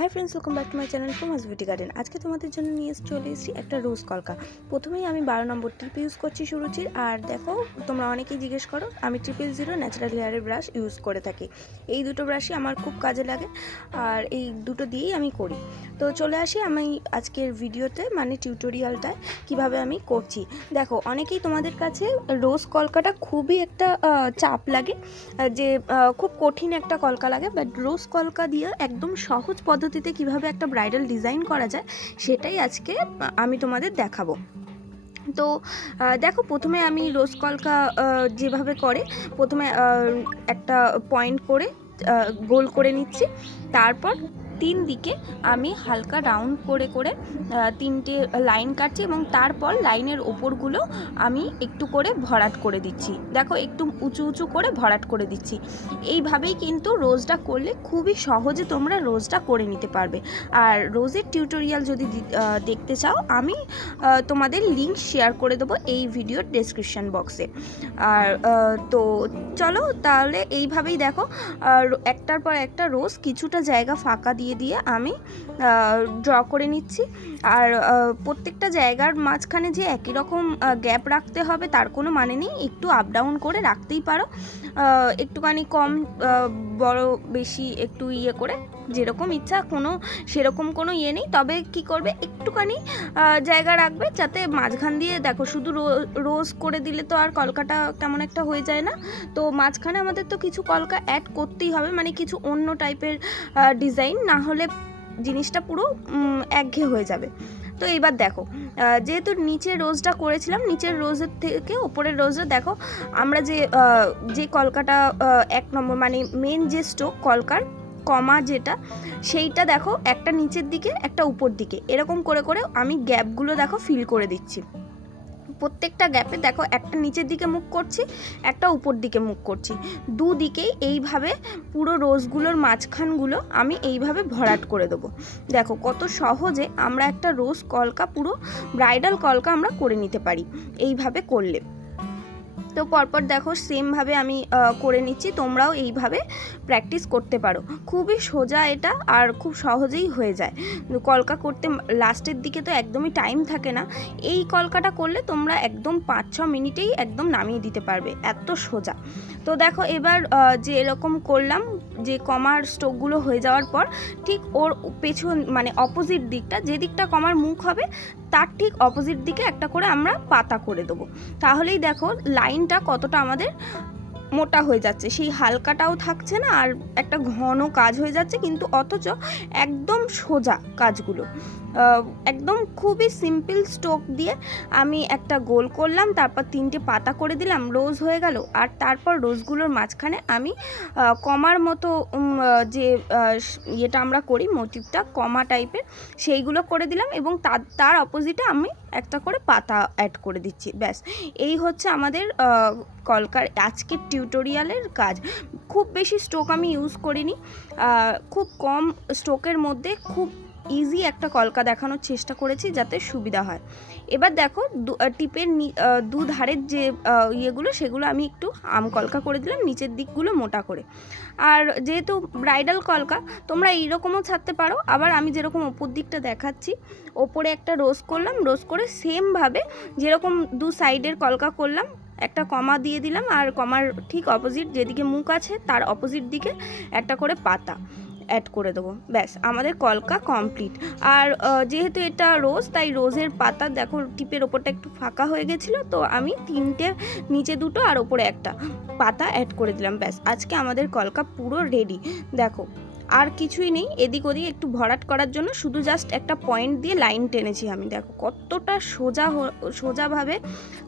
Hi friends welcome back to my channel famous beauty garden আজকে তোমাদের জন্য নিয়ে চলে এসেছি একটা রোজ কলকা। প্রথমেই আমি বারো নম্বর ট্রিপ ইউজ করছি সুরুচির, আর দেখো, তোমরা অনেকেই জিজ্ঞেস করো, আমি ট্রিপল জিরো ন্যাচারাল হেয়ারের ব্রাশ ইউজ করে থাকি। এই দুটো ব্রাশই আমার খুব কাজে লাগে, আর এই দুটো দিয়েই আমি করি। তো চলে আসি আমি আজকের ভিডিওতে মানে টিউটোরিয়ালটায় কীভাবে আমি করছি। দেখো, অনেকেই তোমাদের কাছে রোজ কলকাটা খুবই একটা চাপ লাগে, যে খুব কঠিন একটা কলকা লাগে বাট রোজ কলকা দিয়ে একদম সহজ পদ্ধতিতে কীভাবে একটা ব্রাইডাল ডিজাইন করা যায়, সেটাই আজকে আমি তোমাদের দেখাবো। তো দেখো প্রথমে আমি রোজ কলকা যেভাবে করে, প্রথমে একটা পয়েন্ট করে গোল করে নিচ্ছি। তারপর তিন দিকে আমি হালকা রাউন্ড করে করে তিনটে লাইন কাটছি এবং তারপর লাইনের ওপরগুলো আমি একটু করে ভরাট করে দিচ্ছি। দেখো, একটু উঁচু উঁচু করে ভরাট করে দিচ্ছি। এইভাবেই কিন্তু রোজটা করলে খুবই সহজে তোমরা রোজটা করে নিতে পারবে। আর রোজের টিউটোরিয়াল যদি দেখতে চাও, আমি তোমাদের লিংক শেয়ার করে দেবো এই ভিডিওর ডেসক্রিপশন বক্সে। আর তো চলো তাহলে এইভাবেই দেখো একটার পর একটা রোজ কিছুটা জায়গা ফাঁকা দিয়ে দিয়ে দিয়ে আমি ড্র করে নিচ্ছি। আর প্রত্যেকটা জায়গার মাঝখানে যে একই রকম গ্যাপ রাখতে হবে তার কোনো মানে নেই। একটু আপ ডাউন করে রাখতেই পারো। একটুখানি কম বড়, বেশি একটু ইয়ে করে যেরকম ইচ্ছা, কোনো সেরকম কোনো ইয়ে নেই। তবে কি করবে? একটুখানি জায়গা রাখবে যাতে মাঝখান দিয়ে দেখো শুধু রোজ করে দিলে তো আর কলকাটা কেমন একটা হয়ে যায় না। তো মাঝখানে আমাদের তো কিছু কলকা অ্যাড করতেই হবে। মানে কিছু অন্য টাইপের ডিজাইন না হলে জিনিসটা পুরো উম, একঘেয়ে হয়ে যাবে। তো এইবার দেখো যেহেতু নিচের রোজটা করেছিলাম নিচের রোজের থেকে ওপরের রোজে দেখো আমরা যে যে কলকাটা এক নম্বর মানে মেন যে স্টোক কলকার কমা যেটা সেইটা দেখো একটা নিচের দিকে একটা উপর দিকে। এরকম করে করে আমি গ্যাপগুলো দেখো ফিল করে দিচ্ছি। প্রত্যেকটা গ্যাপে দেখো একটা নিচের দিকে মুখ করছি, একটা উপর দিকে মুখ করছি। দুদিকেই এইভাবে পুরো রোজগুলোর মাঝখানগুলো আমি এইভাবে ভরাট করে দেবো। দেখো কত সহজে আমরা একটা রোজ কলকা, পুরো ব্রাইডাল কলকা আমরা করে নিতে পারি। এইভাবে করলে। তো পরপর দেখো সেমভাবে আমি করে নিচ্ছি। তোমরাও এইভাবে প্র্যাকটিস করতে পারো। খুবই সোজা এটা আর খুব সহজেই হয়ে যায়। কলকা করতে লাস্টের দিকে তো একদমই টাইম থাকে না। এই কলকাটা করলে তোমরা একদম পাঁচ ছ মিনিটেই একদম নামিয়ে দিতে পারবে। এত সোজা। তো দেখো এবার যে এরকম করলাম যে কমার স্ট্রোকগুলো হয়ে যাওয়ার পর ঠিক ওর পেছন মানে অপোজিট দিকটা, যে দিকটা কমার মুখ হবে, তার ঠিক অপোজিট দিকে একটা করে আমরা পাতা করে দেবো। তাহলেই দেখো লাইনটা কতটা আমাদের মোটা হয়ে যাচ্ছে। সেই হালকাটাও থাকছে না আর একটা ঘন কাজ হয়ে যাচ্ছে, কিন্তু অথচ একদম সোজা কাজগুলো। একদম খুবই সিম্পল স্ট্রোক দিয়ে আমি একটা গোল করলাম, তারপর তিনটে পাতা করে দিলাম, রোজ হয়ে গেল। আর তারপর রোজগুলোর মাঝখানে আমি কমার মতো যে ইয়েটা আমরা করি মোটিভটা কমা টাইপের সেইগুলো করে দিলাম এবং তার তার অপোজিটে আমি একটা করে পাতা অ্যাড করে দিচ্ছি। ব্যাস, এই হচ্ছে আমাদের কলকার আজকের টিউটোরিয়ালের কাজ। খুব বেশি স্ট্রোক আমি ইউজ করিনি। খুব কম স্ট্রোকের মধ্যে খুব ইজি একটা কলকা দেখানোর চেষ্টা করেছি যাতে সুবিধা হয়। এবার দেখো টিপের দু ধারের যে ইয়েগুলো, সেগুলো আমি একটু আম কলকা করে দিলাম, নিচের দিকগুলো মোটা করে। আর যেহেতু ব্রাইডাল কলকা, তোমরা এইরকমও ছাড়তে পারো। আবার আমি যেরকম ওপর দিকটা দেখাচ্ছি, ওপরে একটা রোজ করলাম রোজ করে সেমভাবে যেরকম দু সাইডের কলকা করলাম একটা কমা দিয়ে দিলাম আর কমার ঠিক অপোজিট যেদিকে মুখ আছে তার অপোজিট দিকে একটা করে পাতা অ্যাড করে দেবো। ব্যাস, আমাদের কলকা কমপ্লিট আর যেহেতু এটা রোজ তাই রোজের পাতা দেখো টিপের ওপরটা একটু ফাঁকা হয়ে গেছিল, তো আমি তিনটে, নিচে দুটো আর ওপরে একটা পাতা অ্যাড করে দিলাম। ব্যাস, আজকে আমাদের কলকা পুরো রেডি দেখো আর কিছুই নেই, এদিক ওদিক একটু ভরাট করার জন্য শুধু জাস্ট একটা পয়েন্ট দিয়ে লাইন টেনেছি আমি, দেখো কতটা সোজা সোজাভাবে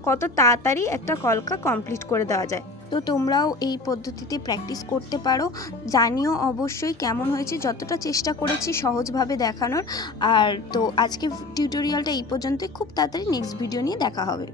কত তাড়াতাড়ি একটা কলকা কমপ্লিট করে দেওয়া যায়। তো তোমরাও এই পদ্ধতিতে প্র্যাকটিস করতে পারো, জানিও অবশ্যই কেমন হয়েছে, যতটা চেষ্টা করেছি সহজভাবে দেখানোর। আর তো আজকে টিউটোরিয়ালটা এই পর্যন্তই, খুব তাড়াতাড়ি নেক্সট ভিডিও নিয়ে দেখা হবে।